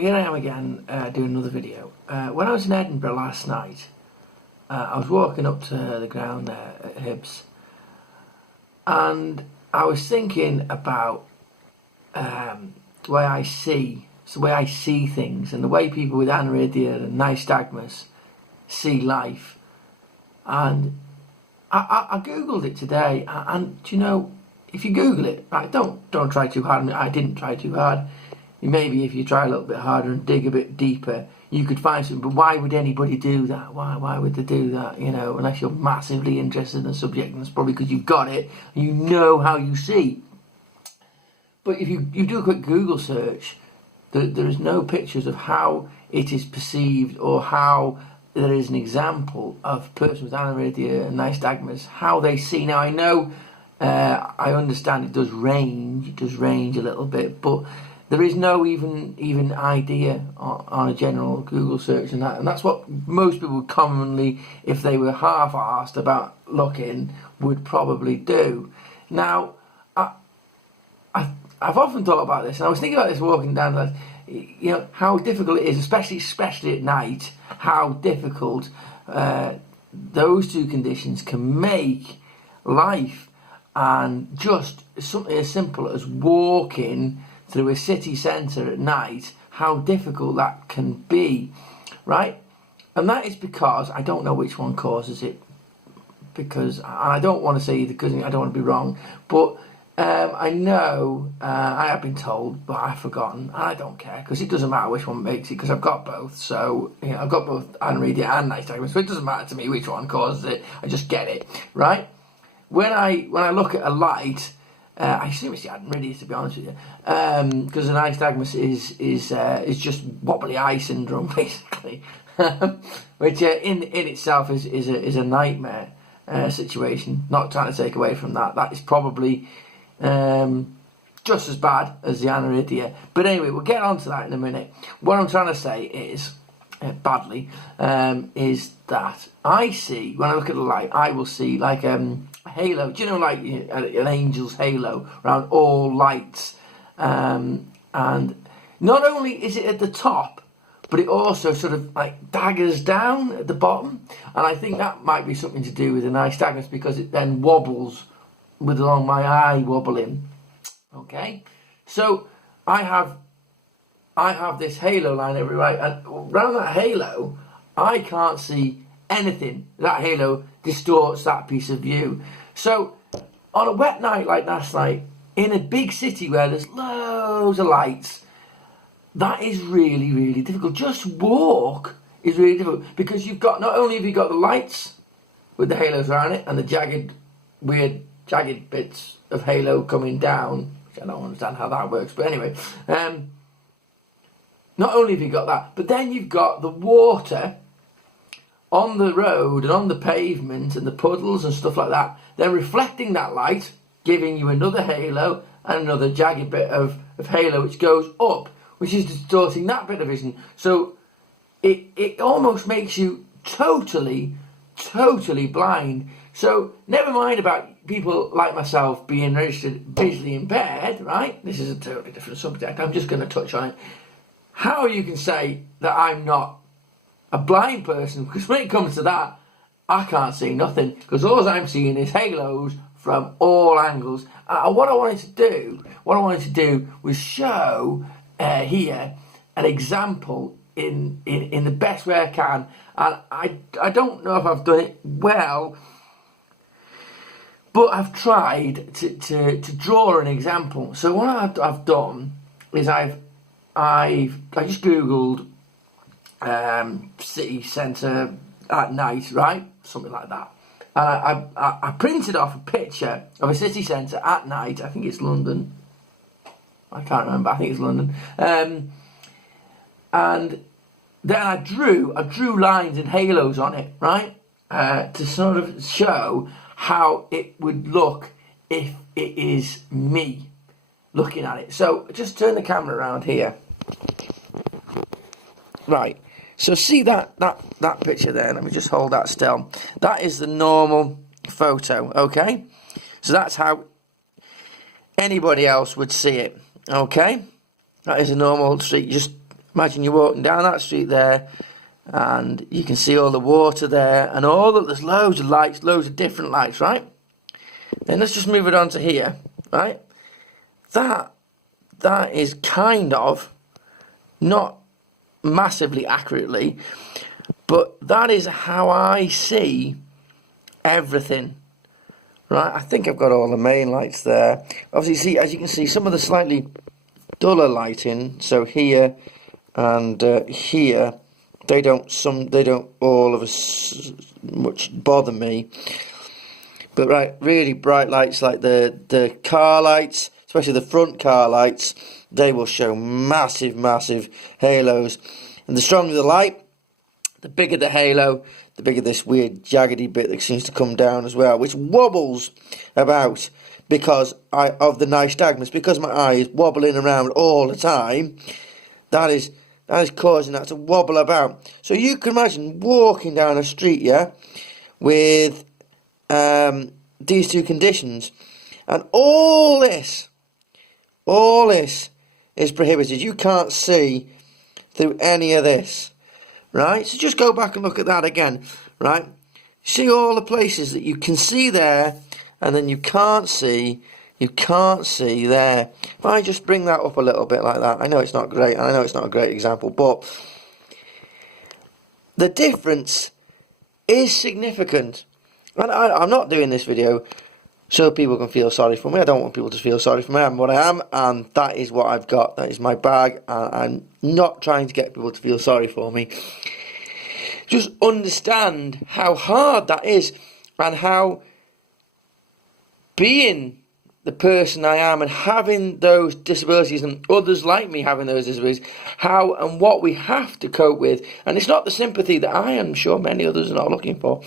here I am again doing another video. When I was in Edinburgh last night, I was walking up to the ground there at Hibs, and I was thinking about the way I see things, and the way people with aniridia and nystagmus see life. And I googled it today, and do you know, if you Google it, right, don't try too hard. I didn't try too hard. Maybe if you try a little bit harder and dig a bit deeper, you could find something. But why would anybody do that? Why would they do that? You know, unless you're massively interested in the subject, and it's probably because you've got it and you know how you see. But if you do a quick Google search, there is no pictures of how it is perceived, or how there is an example of a person with aniridia and nystagmus, how they see. Now I know, I understand it does range a little bit, but there is no even idea on a general Google search, and that's what most people would commonly, if they were half-arsed about looking, would probably do. Now, I've often thought about this, and I was thinking about this walking down, you know, how difficult it is, especially at night, how difficult those two conditions can make life, and just something as simple as walking through a city centre at night, how difficult that can be, right? And that is because I don't know which one causes it, and I don't want to say either, because I don't want to be wrong, but I know, I have been told, but I've forgotten, and I don't care, because it doesn't matter which one makes it, because I've got both. So, you know, I've got both aniridia and nystagmus, so it doesn't matter to me which one causes it. I just get it, right? When I look at a light, I assume it's the aniridia, to be honest with you, because the nystagmus is just wobbly eye syndrome, basically, which in itself is a nightmare situation. Not trying to take away from that. That is probably just as bad as the aniridia. But anyway, we'll get on to that in a minute. What I'm trying to say is, is that I see, when I look at the light, I will see like a halo. Do you know, like an angel's halo around all lights? And not only is it at the top, but it also sort of like daggers down at the bottom. And I think that might be something to do with the nystagmus, because it then wobbles along my eye wobbling. Okay, so I have this halo line everywhere, and around that halo I can't see anything. That halo distorts that piece of view. So on a wet night like last night, in a big city where there's loads of lights, that is really, really difficult. Just walk is really difficult, because you've got, not only have you got the lights with the halos around it and the weird jagged bits of halo coming down, which I don't understand how that works, but anyway, not only have you got that, but then you've got the water on the road and on the pavement and the puddles and stuff like that, then reflecting that light, giving you another halo and another jagged bit of halo which goes up, which is distorting that bit of vision. So it almost makes you totally blind. So never mind about people like myself being registered visually impaired, right? This is a totally different subject. I'm just going to touch on it. How you can say that I'm not a blind person, because when it comes to that, I can't see nothing, because all I'm seeing is halos from all angles. What I wanted to do was show here an example in the best way I can, and I don't know if I've done it well, but I've tried to draw an example. So what I've done is I just googled city centre at night, right, something like that, and I printed off a picture of a city centre at night. I think it's London, I can't remember, I think it's London, and then I drew lines and halos on it, right, to sort of show how it would look if it is me looking at it. So just turn the camera around here. Right, so see that picture there, let me just hold that still. That is the normal photo, okay? So that's how anybody else would see it, okay? That is a normal street, just Imagine you're walking down that street there, and you can see all the water there, and there's loads of lights, loads of different lights, right? Then let's just move it on to here, right? That is kind of, not massively accurately, but that is how I see everything, right? I think I've got all the main lights there. Obviously, as you can see, some of the slightly duller lighting, so here and here, they don't all of us much bother me. But right, really bright lights like the car lights, especially the front car lights, they will show massive halos. And the stronger the light, the bigger the halo, the bigger this weird jaggedy bit that seems to come down as well, which wobbles about because of the nystagmus. Because my eye is wobbling around all the time, that is causing that to wobble about. So you can imagine walking down a street, yeah, with these two conditions, and all this is prohibited. You can't see through any of this, right? So just go back and look at that again, right? See all the places that you can see there, and then you can't see there. If I just bring that up a little bit like that, I know it's not great, and I know it's not a great example, but the difference is significant. And I'm not doing this video so people can feel sorry for me. I don't want people to feel sorry for me. I'm what I am, and that is what I've got. That is my bag, and I'm not trying to get people to feel sorry for me. Just understand how hard that is, and how being the person I am and having those disabilities, and others like me having those disabilities, how and what we have to cope with. And it's not the sympathy that I am sure many others are not looking for,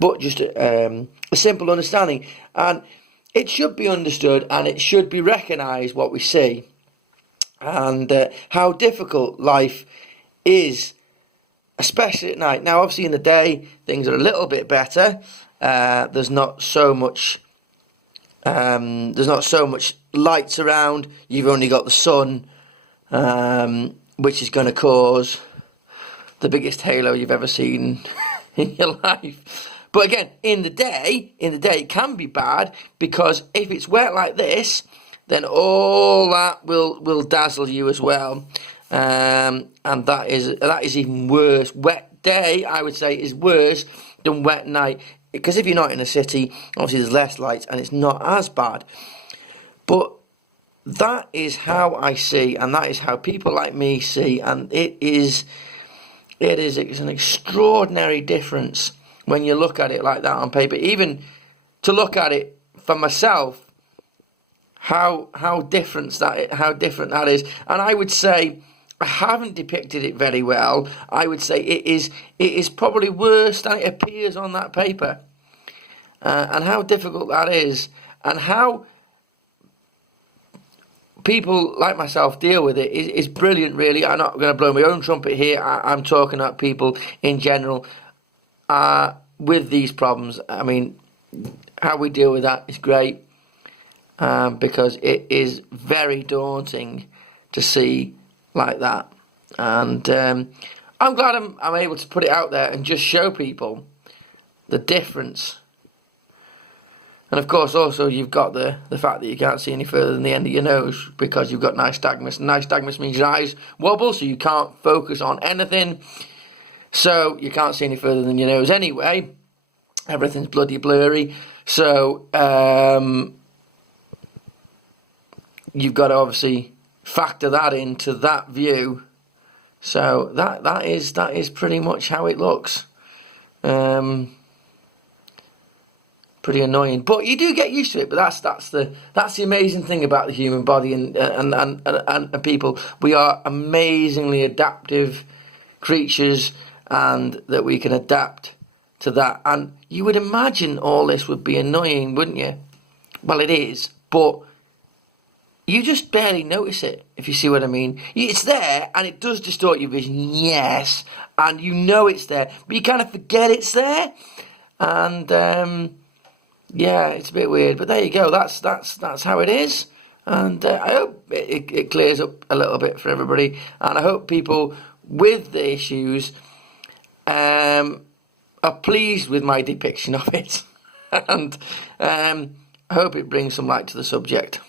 but just a simple understanding. And it should be understood, and it should be recognised what we see, and how difficult life is, especially at night. Now obviously in the day things are a little bit better. There's not so much lights around. You've only got the sun, which is going to cause the biggest halo you've ever seen in your life. But again, in the day it can be bad, because if it's wet like this, then all that will dazzle you as well, and that is even worse. Wet day, I would say, is worse than wet night, because if you're not in a city, obviously there's less lights and it's not as bad. But that is how I see, and that is how people like me see, and it's an extraordinary difference when you look at it like that on paper. Even to look at it for myself, how different that is. And I would say I haven't depicted it very well. I would say it is probably worse than it appears on that paper, and how difficult that is, and how people like myself deal with it is brilliant, really. I'm not going to blow my own trumpet here. I'm talking about people in general with these problems. I mean, how we deal with that is great, because it is very daunting to see like that. And I'm glad I'm able to put it out there and just show people the difference. And of course also you've got the fact that you can't see any further than the end of your nose because you've got nystagmus. Nystagmus means your eyes wobble, so you can't focus on anything, so you can't see any further than your nose anyway. Everything's bloody blurry, so you've got to obviously factor that into that view. So that is pretty much how it looks. Pretty annoying, but you do get used to it. But that's the amazing thing about the human body and people. We are amazingly adaptive creatures, and that we can adapt to that. And you would imagine all this would be annoying, wouldn't you? Well, it is, but you just barely notice it, if you see what I mean. It's there, and it does distort your vision, yes, and you know it's there, but you kind of forget it's there, and yeah, it's a bit weird. But there you go. That's how it is, And I hope it clears up a little bit for everybody, and I hope people with the issues are pleased with my depiction of it, and I hope it brings some light to the subject.